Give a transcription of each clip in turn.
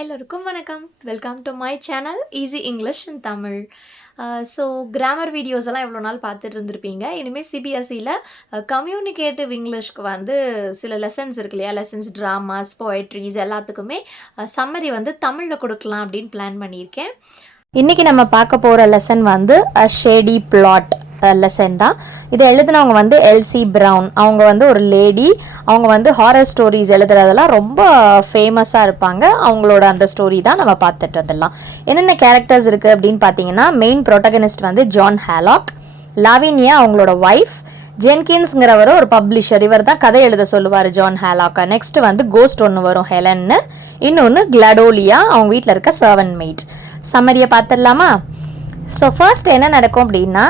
எல்லோருக்கும் வணக்கம். Welcome to my channel easy English in Tamil. So grammar videos எல்லாம் எவ்வளோ நாள் பார்த்துட்டு இருந்திருப்பீங்க. இனிமேல் சிபிஎஸ்சியில் கம்யூனிகேட்டிவ் இங்கிலீஷ்க்கு வந்து சில லெசன்ஸ் இருக்கு இல்லையா, லெசன்ஸ் ட்ராமாஸ் போயட்ரிஸ் எல்லாத்துக்குமே சம்மரி வந்து தமிழில் கொடுக்கலாம் அப்படின்னு பிளான் பண்ணியிருக்கேன். இன்றைக்கி நம்ம பார்க்க போகிற லெசன் வந்து ஷேடி பிளாட் லெசன் தான். இதை எழுதினவங்க வந்து எல்சி ப்ரவுன். அவங்க வந்து ஒரு லேடி. அவங்க வந்து ஹாரர் ஸ்டோரிஸ் எழுதுறதெல்லாம் ரொம்ப ஃபேமஸாக இருப்பாங்க. அவங்களோட அந்த ஸ்டோரி தான் நம்ம பார்த்துட்டு வந்துடலாம். என்னென்ன கேரக்டர்ஸ் இருக்குது அப்படின்னு பார்த்தீங்கன்னா, மெயின் ப்ரோட்டகனிஸ்ட் வந்து ஜான் ஹேலாக், லாவினியா அவங்களோட ஒய்ஃப், ஜென்கின்ஸ்ங்கிறவர் ஒரு பப்ளிஷர், இவர் தான் கதை எழுத சொல்லுவார் ஜான் ஹேலாக்கை. நெக்ஸ்ட் வந்து கோஸ்ட் ஒன்று வரும் ஹெலன்னு, இன்னொன்று கிளாடோலியா அவங்க வீட்டில் இருக்க சர்வன்ட் மெய்ட். சம்மரியை பார்த்துடலாமா? ஸோ ஃபர்ஸ்ட் என்ன நடக்கும் அப்படின்னா,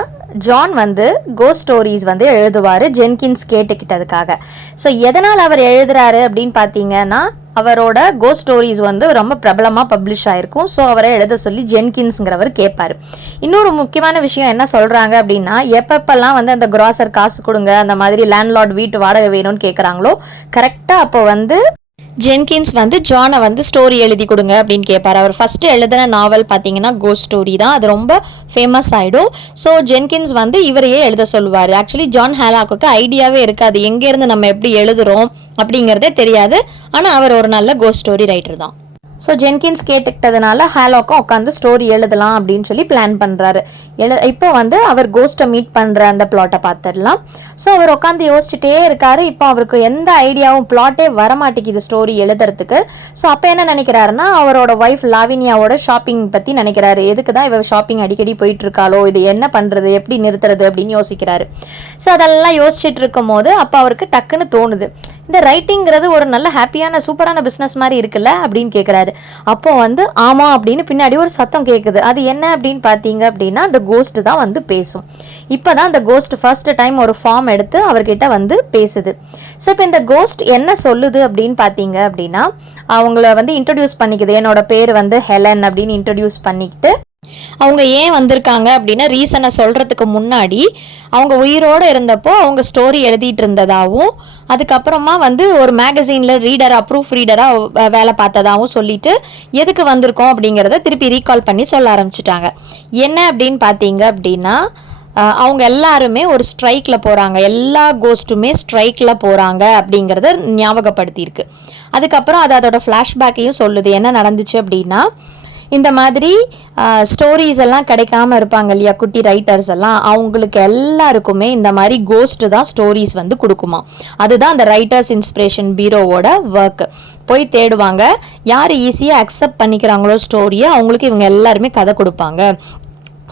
ஜான் வந்து கோஸ்ட் ஸ்டோரிஸ் வந்து எழுதுவார் ஜென்கின்ஸ் கேட்டுக்கிட்டதுக்காக. ஸோ எதனால் அவர் எழுதுறாரு அப்படின்னு பார்த்தீங்கன்னா, அவரோட கோஸ்ட் ஸ்டோரிஸ் வந்து ரொம்ப பிரபலமாக பப்ளிஷ் ஆகிருக்கும். ஸோ அவரை எழுத சொல்லி ஜென்கின்ஸுங்கிறவர் கேட்பார். இன்னொரு முக்கியமான விஷயம் என்ன சொல்கிறாங்க அப்படின்னா, எப்பப்பெல்லாம் வந்து அந்த கிராசர் காசு கொடுங்க, அந்த மாதிரி லேண்ட்லார்ட் வீட்டு வாடகை வேணும்னு கேட்குறாங்களோ கரெக்டாக அப்போ வந்து ஜென்கின்ஸ் வந்து ஜானை வந்து ஸ்டோரி எழுதி கொடுங்க அப்படின்னு கேட்பார். அவர் ஃபஸ்ட்டு எழுதின நாவல் பார்த்தீங்கன்னா கோஸ்ட் ஸ்டோரி தான். அது ரொம்ப ஃபேமஸ் ஆகிடும். ஸோ ஜென்கின்ஸ் வந்து இவரையே எழுத சொல்லுவார். ஆக்சுவலி ஜான் ஹேலாக்கு ஐடியாவே இருக்காது, எங்கேருந்து நம்ம எப்படி எழுதுகிறோம் அப்படிங்கிறதே தெரியாது. ஆனால் அவர் ஒரு நல்ல கோஸ்ட் ஸ்டோரி ரைட்டர் தான். ஸோ ஜென்கின்ஸ் கேட்டுக்கிட்டதுனால ஹேலாக்கும் உட்காந்து ஸ்டோரி எழுதலாம் அப்படின்னு சொல்லி பிளான் பண்ணுறாரு. இப்போ வந்து அவர் கோஸ்ட்டை மீட் பண்ணுற அந்த பிளாட்டை பார்த்துடலாம். ஸோ அவர் உட்காந்து யோசிச்சுட்டே இருக்காரு. இப்போ அவருக்கு எந்த ஐடியாவும் பிளாட்டே வரமாட்டேங்குது ஸ்டோரி எழுதுறதுக்கு. ஸோ அப்போ என்ன நினைக்கிறாருன்னா, அவரோட ஒய்ஃப் லாவினியாவோட ஷாப்பிங் பற்றி நினைக்கிறாரு. எதுக்கு தான் இவ ஷாப்பிங் அடிக்கடி போயிட்டு இருக்காளோ, இது என்ன பண்ணுறது, எப்படி நிறுத்துறது அப்படின்னு யோசிக்கிறாரு. ஸோ அதெல்லாம் யோசிச்சுட்டு இருக்கும் போது அப்போ அவருக்கு டக்குன்னு தோணுது, இந்த ரைட்டிங்கிறது ஒரு நல்ல ஹாப்பியான சூப்பரான பிஸ்னஸ் மாதிரி இருக்குல்ல அப்படின்னு கேட்குறாரு. அப்போ வந்து ஆமாம் அப்படின்னு பின்னாடி ஒரு சத்தம் கேட்குது. அது என்ன அப்படின்னு பார்த்தீங்க அப்படின்னா, அந்த கோஸ்ட் தான் வந்து பேசும். இப்போ தான் அந்த கோஸ்ட் ஃபர்ஸ்ட் டைம் ஒரு ஃபார்ம் எடுத்து அவர்கிட்ட வந்து பேசுது. ஸோ இப்போ இந்த கோஸ்ட் என்ன சொல்லுது அப்படின்னு பார்த்தீங்க அப்படின்னா, அவங்கள வந்து இன்ட்ரடியூஸ் பண்ணிக்குது. என்னோட பேர் வந்து ஹெலன் அப்படின்னு இன்ட்ரடியூஸ் பண்ணிக்கிட்டு, அவங்க ஏன் வந்திருக்காங்க அப்படின்னா ரீசனை சொல்கிறதுக்கு முன்னாடி அவங்க உயிரோடு இருந்தப்போ அவங்க ஸ்டோரி எழுதிட்டு இருந்ததாகவும், அதுக்கப்புறமா வந்து ஒரு மேகசீனில் ரீடராக ப்ரூஃப் ரீடராக வேலை பார்த்ததாகவும் சொல்லிட்டு எதுக்கு வந்திருக்கோம் அப்படிங்கிறத திருப்பி ரீகால் பண்ணி சொல்ல ஆரம்பிச்சிட்டாங்க. என்ன அப்படின்னு பார்த்தீங்க அப்படின்னா, அவங்க எல்லாருமே ஒரு ஸ்ட்ரைக்கில் போகிறாங்க, எல்லா கோஸ்ட்டுமே ஸ்ட்ரைக்கில் போகிறாங்க அப்படிங்கிறத ஞாபகப்படுத்தியிருக்கு. அதுக்கப்புறம் அது அதோட ஃப்ளாஷ்பேக்கையும் சொல்லுது. என்ன நடந்துச்சு அப்படின்னா, இந்த மாதிரி ஸ்டோரிஸ் எல்லாம் கிடைக்காம இருப்பாங்க இல்லையா குட்டி ரைட்டர்ஸ் எல்லாம், அவங்களுக்கு எல்லாருக்குமே இந்த மாதிரி கோஸ்ட் தான் ஸ்டோரிஸ் வந்து கொடுக்குமா. அதுதான் அந்த ரைட்டர்ஸ் இன்ஸ்பிரேஷன் பீரோவோட ஒர்க். போய் தேடுவாங்க, யார் ஈஸியாக அக்செப்ட் பண்ணிக்கிறாங்களோ ஸ்டோரியை அவங்களுக்கு இவங்க எல்லாருமே கதை கொடுப்பாங்க.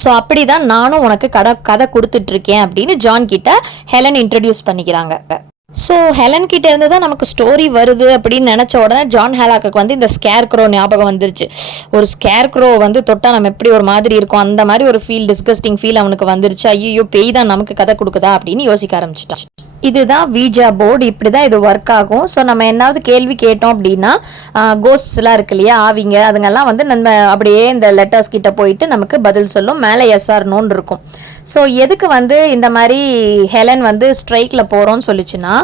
ஸோ அப்படி தான் நானும் உனக்கு கதை கொடுத்துட்ருக்கேன் அப்படின்னு ஜான் கிட்ட ஹெலன் இன்ட்ரடியூஸ் பண்ணிக்கிறாங்க. ஸோ ஹெலன் கிட்ட இருந்து தான் நமக்கு ஸ்டோரி வருது அப்படின்னு நினச்ச உடனே ஜான் ஹேலாக்கு வந்து இந்த ஸ்கேர் க்ரோ ஞாபகம் வந்துருச்சு. ஒரு ஸ்கேர் க்ரோ வந்து தொட்டால் நம்ம எப்படி ஒரு மாதிரி இருக்கும், அந்த மாதிரி ஒரு ஃபீல், டிஸ்கஸ்டிங் ஃபீல் அவனுக்கு வந்துருச்சு. ஐயோ பேய் தான் நமக்கு கதை கொடுக்குதா அப்படின்னு யோசிக்க ஆரம்பிச்சிட்டான். இதுதான் வீஜா போர்டு, இப்படி தான் இது ஒர்க் ஆகும். ஸோ நம்ம என்னாவது கேள்வி கேட்டோம் அப்படின்னா, கோஸ்ட்ஸ்லாம் இருக்கு இல்லையா, ஆவிங்க, அதுங்கெல்லாம் வந்து நம்ம அப்படியே இந்த லெட்டர்ஸ் கிட்ட போயிட்டு நமக்கு பதில் சொல்லும். மேலே எஸ்ஆர் நோன் இருக்கும். ஸோ எதுக்கு வந்து இந்த மாதிரி ஹெலன் வந்து ஸ்ட்ரைக்கில் போகிறோன்னு சொல்லிச்சுன்னா,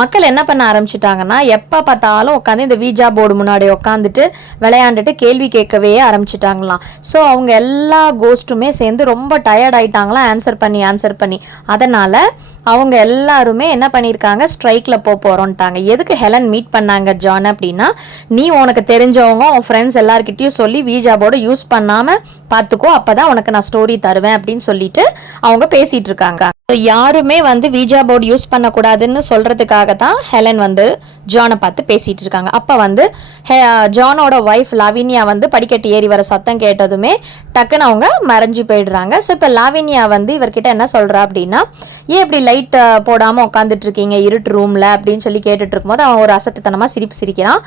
மக்கள் என்ன பண்ண ஆரம்பிச்சிட்டாங்கன்னா, எப்போ பார்த்தாலும் உட்காந்து இந்த வீஜா போர்டு முன்னாடி உட்காந்துட்டு விளையாண்டுட்டு கேள்வி கேட்கவே ஆரம்பிச்சிட்டாங்களாம். ஸோ அவங்க எல்லா கோஸ்ட்டுமே சேர்ந்து ரொம்ப டயர்ட் ஆயிட்டாங்களாம் ஆன்சர் பண்ணி. அதனால் அவங்க எல்லாருமே என்ன பண்ணியிருக்காங்க, ஸ்ட்ரைக்கில் போகிறோன்ட்டாங்க. எதுக்கு ஹெலன் மீட் பண்ணாங்க ஜான் அப்படின்னா, நீ உனக்கு தெரிஞ்சவங்க உன் ஃப்ரெண்ட்ஸ் எல்லாருக்கிட்டையும் சொல்லி வீஜா போர்டு யூஸ் பண்ணாமல் பார்த்துக்கோ, அப்போ தான் உனக்கு நான் ஸ்டோரி தருவேன் அப்படின்னு சொல்லிட்டு அவங்க பேசிகிட்டு இருக்காங்க. யாருமே வந்து வீஜா போர்டு யூஸ் பண்ணக்கூடாதுன்னு சொல்கிறதுக்காக தான் ஹெலன் வந்து ஜானை பார்த்து பேசிகிட்டு இருக்காங்க. அப்போ வந்து ஜானோட ஒய்ஃப் லாவினியா வந்து படிக்கட்டு ஏறி வர சத்தம் கேட்டதுமே டக்குன்னு அவங்க மறைஞ்சு போயிடுறாங்க. ஸோ இப்போ லாவினியா வந்து இவர்கிட்ட என்ன சொல்கிறா அப்படின்னா, ஏன் இப்படி லைட் போடாமல் உட்காந்துட்டு இருக்கீங்க இருட்டு ரூமில் அப்படின்னு சொல்லி கேட்டுட்டு இருக்கும்போது அவன் ஒரு அசட்டுத்தனமாக சிரிக்கிறான்.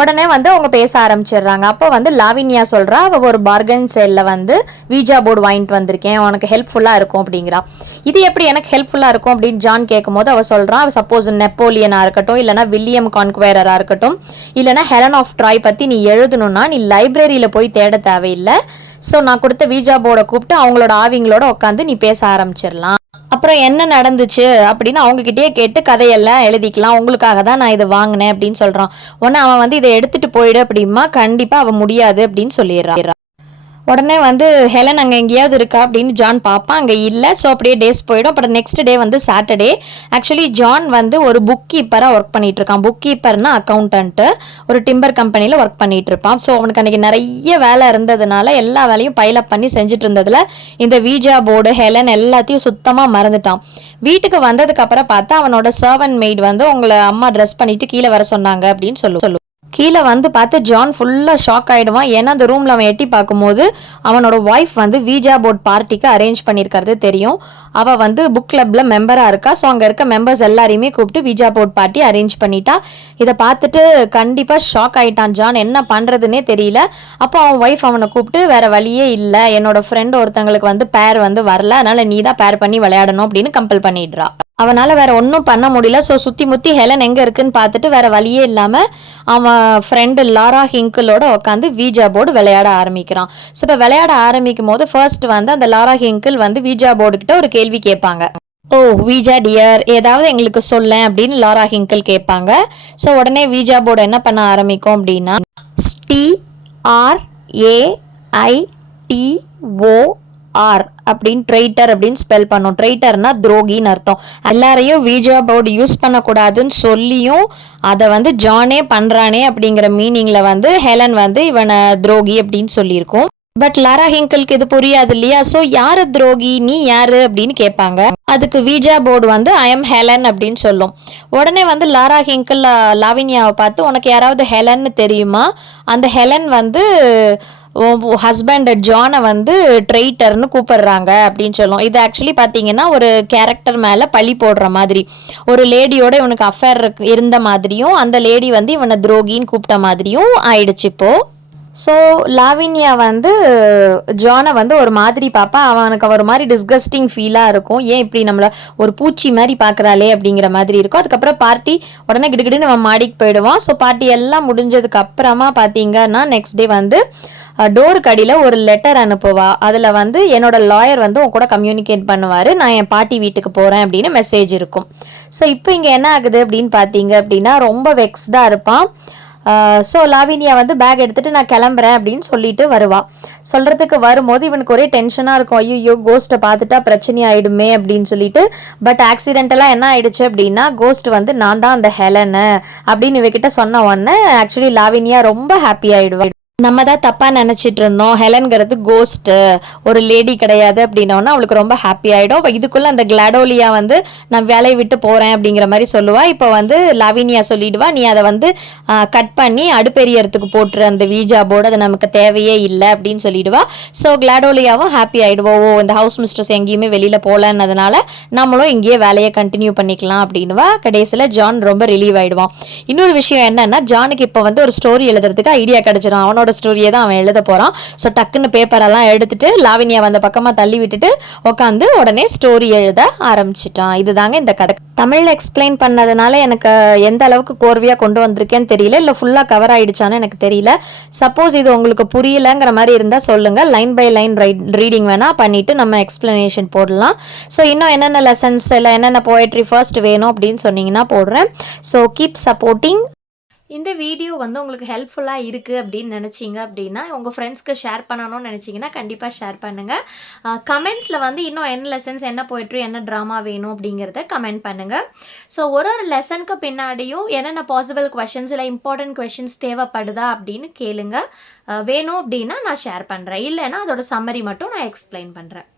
உடனே வந்து அவங்க பேச ஆரம்பிச்சிடுறாங்க. அப்போ வந்து லாவினியா சொல்கிறா, அவள் ஒரு பார்கன் சேலில் வந்து வீஜா போர்டு வாங்கிட்டு வந்திருக்கேன், உனக்கு ஹெல்ப்ஃபுல்லாக இருக்கும் அப்படிங்கிறா. இது எப்படி எனக்கு ஹெல்ப்ஃபுல்லாக இருக்கும் அப்படின்னு ஜான் கேட்கும் போது அவள் சொல்கிறான், சப்போஸ் நெப்போலியனாக இருக்கட்டும், இல்லைனா வில்லியம் கான்குவேரராக இருக்கட்டும், இல்லைனா ஹெலன் ஆஃப் ட்ராய் பற்றி நீ எழுதணும்னா நீ லைப்ரரியில் போய் தேட தேவையில்லை. ஸோ நான் கொடுத்த வீஜா போர்டை கூப்பிட்டு அவங்களோட ஆவிங்களோட உட்காந்து நீ பேச ஆரம்பிச்சிடலாம். அப்புறம் என்ன நடந்துச்சு அப்படின்னு அவங்ககிட்டயே கேட்டு கதையெல்லாம் எழுதிக்கலாம், உங்களுக்காக தான் நான் இதை வாங்கினேன் அப்படின்னு சொல்கிறான். உடனே அவன் வந்து இதை எடுத்துகிட்டு போயிடு அப்படிமா, கண்டிப்பாக அவன் முடியாது அப்படின்னு சொல்லிடுறான். உடனே வந்து ஹெலன் அங்கே எங்கேயாவது இருக்கா அப்படின்னு ஜான் பார்ப்பான், அங்கே இல்லை. ஸோ அப்படியே டேஸ் போயிடும். அப்புறம் நெக்ஸ்ட் டே வந்து சாட்டர்டே. ஆக்சுவலி ஜான் வந்து ஒரு புக் கீப்பராக ஒர்க் பண்ணிட்டு இருக்கான். புக் கீப்பர்னா அக்கௌண்டன்ட்டு, ஒரு டிம்பர் கம்பெனியில் ஒர்க் பண்ணிட்டு இருப்பான். ஸோ அவனுக்கு அன்றைக்கி நிறைய வேலை இருந்ததுனால எல்லா வேலையும் பைலப் பண்ணி செஞ்சுட்டு இருந்ததில் இந்த வீஜா போர்டு ஹெலன் எல்லாத்தையும் சுத்தமாக மறந்துட்டான். வீட்டுக்கு வந்ததுக்கு அப்புறம் பார்த்தா அவனோட சர்வன்ட் மெய்ட் வந்து உங்களை அம்மா ட்ரெஸ் பண்ணிட்டு கீழே வர சொன்னாங்க அப்படின்னு சொல்லு. கீழே வந்து பார்த்து ஜான் ஃபுல்லாக ஷாக் ஆகிடுவான். ஏன்னா அந்த ரூமில் அவன் எட்டி பார்க்கும்போது அவனோட ஒய்ஃப் வந்து வீஜா போர்ட் பார்ட்டிக்கு அரேஞ்ச் பண்ணியிருக்கிறது தெரியும். அவள் வந்து புக் கிளப்பில் மெம்பராக இருக்கா. ஸோ அங்கே இருக்க மெம்பர்ஸ் எல்லாரையுமே கூப்பிட்டு வீஜா போர்ட் பார்ட்டி அரேஞ்ச் பண்ணிட்டா. இதை பார்த்துட்டு கண்டிப்பாக ஷாக் ஆகிட்டான் ஜான், என்ன பண்ணுறதுனே தெரியல. அப்போ அவன் ஒய்ஃப் அவனை கூப்பிட்டு வேறு வழியே இல்லை, என்னோட ஃப்ரெண்டு ஒருத்தங்களுக்கு வந்து பேர் வந்து வரல, அதனால் நீ தான் பேர் பண்ணி விளையாடணும் அப்படின்னு கம்பல் பண்ணிடுறா. அவனால் வேற ஒன்றும் பண்ண முடியல. ஸோ சுற்றி முற்றி ஹெலன் எங்கே இருக்குன்னு பார்த்துட்டு வேற வழியே இல்லாமல் அவன் ஃப்ரெண்டு லாரா ஹிங்கிளோட உட்காந்து வீஜா போர்டு விளையாட ஆரம்பிக்கிறான். ஸோ இப்போ விளையாட ஆரம்பிக்கும் போது ஃபர்ஸ்ட் வந்து அந்த லாரா ஹிங்கிள் வந்து வீஜா போர்டுக்கிட்ட ஒரு கேள்வி கேட்பாங்க. ஓ வீஜா டியர், ஏதாவது எங்களுக்கு சொல்ல அப்படின்னு லாரா ஹிங்கிள் கேட்பாங்க. ஸோ உடனே வீஜா போர்டு என்ன பண்ண ஆரம்பிக்கும் அப்படின்னா TRAITOR அப்படின்னு ட்ரெய்டர் அப்படின்னு ஸ்பெல் பண்ணும். ட்ரெய்டர்னா துரோகின்னு அர்த்தம். எல்லாரையும் வீஜா போர்டு யூஸ் பண்ணக்கூடாதுன்னு சொல்லியும் அதை வந்து ஜானே பண்ணுறானே அப்படிங்கிற மீனிங்கில் வந்து ஹெலன் வந்து இவனை துரோகி அப்படின்னு சொல்லியிருக்கோம். பட் லாரா ஹிங்கிளுக்கு இது புரியாது இல்லையா. ஸோ யாரு துரோகி, நீ யாரு அப்படின்னு கேட்பாங்க. அதுக்கு வீஜா போர்டு வந்து ஐ எம் ஹெலன் அப்படின்னு சொல்லும். உடனே வந்து லாரா ஹிங்கிள் லாவினியாவை பார்த்து உனக்கு யாராவது ஹெலன்னு தெரியுமா, அந்த ஹெலன் வந்து ஹஸ்பண்ட் ஜானை வந்து ட்ரெய்டர்னு கூப்பிடுறாங்க அப்படின்னு சொல்லும். இது ஆக்சுவலி பார்த்தீங்கன்னா ஒரு கேரக்டர் மேலே பழி போடுற மாதிரி, ஒரு லேடியோட இவனுக்கு அஃபேர் இருந்த மாதிரியும் அந்த லேடி வந்து இவனை துரோகின்னு கூப்பிட்ட மாதிரியும் ஆயிடுச்சு இப்போ. ஸோ லாவினியா வந்து ஜானை வந்து ஒரு மாதிரி பார்ப்பா. அவனுக்கு ஒரு மாதிரி டிஸ்கஸ்டிங் ஃபீலாக இருக்கும். ஏன் இப்படி நம்மளை ஒரு பூச்சி மாதிரி பார்க்குறாளே அப்படிங்கிற மாதிரி இருக்கும். அதுக்கப்புறம் பார்ட்டி உடனே கிடுகிடுன்னு நம்ம மாடிக்கு போயிடுவான். ஸோ பார்ட்டி எல்லாம் முடிஞ்சதுக்கு அப்புறமா பார்த்தீங்கன்னா நெக்ஸ்ட் டே வந்து டோருக்கு அடியில் ஒரு லெட்டர் அனுப்புவா. அதில் வந்து என்னோட லாயர் வந்து உன் கூட கம்யூனிகேட் பண்ணுவார், நான் என் பாட்டி வீட்டுக்கு போகிறேன் அப்படின்னு மெசேஜ் இருக்கும். ஸோ இப்போ இங்கே என்ன ஆகுது அப்படின்னு பார்த்தீங்க அப்படின்னா ரொம்ப வெக்ஸ்டாக இருப்பான். ஸோ லாவினியா வந்து பேக் எடுத்துகிட்டு நான் கிளம்புறேன் அப்படின்னு சொல்லிட்டு வருவா. சொல்கிறதுக்கு வரும்போது இவனுக்கு ஒரே டென்ஷனாக இருக்கும். ஐயோ கோஸ்ட்டை பார்த்துட்டா பிரச்சனை ஆகிடுமே அப்படின்னு சொல்லிட்டு. பட் ஆக்சிடென்டலாக என்ன ஆயிடுச்சு அப்படின்னா கோஸ்ட் வந்து நான் தான் அந்த ஹெலனு அப்படின்னு இவகிட்ட சொன்ன உடனே ஆக்சுவலி லாவினியா ரொம்ப ஹாப்பி ஆகிடுவேன். நம்ம தான் தப்பாக நினச்சிட்டு இருந்தோம், ஹெலன்கிறது கோஸ்ட்டு ஒரு லேடி கிடையாது அப்படின்னோன்னா அவளுக்கு ரொம்ப ஹாப்பி ஆகிடும். இதுக்குள்ளே அந்த கிளாடோலியா வந்து நான் வேலையை விட்டு போகிறேன் அப்படிங்கிற மாதிரி சொல்லுவா. இப்போ வந்து லாவினியா சொல்லிடுவா, நீ அதை வந்து கட் பண்ணி அடுப்பெரியறதுக்கு போட்டுரு அந்த வீஜா போர்டு, அது நமக்கு தேவையே இல்லை அப்படின்னு சொல்லிடுவா. ஸோ கிளாடோலியாவும் ஹாப்பி ஆகிடுவோம். ஓ இந்த ஹவுஸ் மிஸ்ட்ரஸ் எங்கேயுமே வெளியில் போகலன்னதுனால நம்மளும் இங்கேயே வேலையை கண்டினியூ பண்ணிக்கலாம் அப்படின்னுவா. கடைசியில் ஜான் ரொம்ப ரிலீவ் ஆகிடுவான். இன்னொரு விஷயம் என்னன்னா ஜானுக்கு இப்போ வந்து ஒரு ஸ்டோரி எழுதுறதுக்கு ஐடியா கிடைச்சிடும். அவனோட ஸ்டோரியை தான் அவன் எழுத போறான். ஸோ டக்குன்னு பேப்பரெல்லாம் எடுத்துட்டு லாவினியா அந்த பக்கமாக தள்ளி விட்டுட்டு உட்காந்து உடனே ஸ்டோரி எழுத ஆரம்பிச்சிட்டான். இதுதாங்க இந்த கதை. தமிழில் எக்ஸ்பிளைன் பண்ணதுனால எனக்கு எந்த அளவுக்கு கோர்வையாக கொண்டு வந்திருக்கேன்னு தெரியல, இல்லை ஃபுல்லாக கவர் ஆயிடுச்சான்னு எனக்கு தெரியல. சப்போஸ் இது உங்களுக்கு புரியலைங்கிற மாதிரி இருந்தால் சொல்லுங்கள், லைன் பை லைன் ரீடிங் வேணால் பண்ணிவிட்டு நம்ம எக்ஸ்பிளனேஷன் போடலாம். ஸோ இன்னும் என்னென்ன லெசன்ஸ் இல்லை என்னென்ன போயட்ரி ஃபர்ஸ்ட் வேணும் அப்படின்னு சொன்னீங்கன்னா போடுறேன். So keep supporting. இந்த வீடியோ வந்து உங்களுக்கு ஹெல்ப்ஃபுல்லாக இருக்குது அப்படின்னு நினச்சிங்க அப்படின்னா உங்கள் ஃப்ரெண்ட்ஸ்க்கு ஷேர் பண்ணணும்னு நினச்சிங்கன்னா கண்டிப்பாக ஷேர் பண்ணுங்கள். கமெண்ட்ஸில் வந்து இன்னும் என்ன லெசன்ஸ், என்ன போய்ட்ரி, என்ன ட்ராமா வேணும் அப்படிங்கிறத கமெண்ட் பண்ணுங்கள். ஸோ ஒரு லெசனுக்கு பின்னாடியும் என்னென்ன பாசிபிள் கொஷின்ஸ் இல்லை இம்பார்ட்டன்ட் கொஷின்ஸ் தேவைப்படுதா அப்படின்னு கேளுங்க. வேணும் அப்படின்னா நான் ஷேர் பண்ணுறேன், இல்லைன்னா அதோட சம்மரி மட்டும் நான் எக்ஸ்பிளைன் பண்ணுறேன்.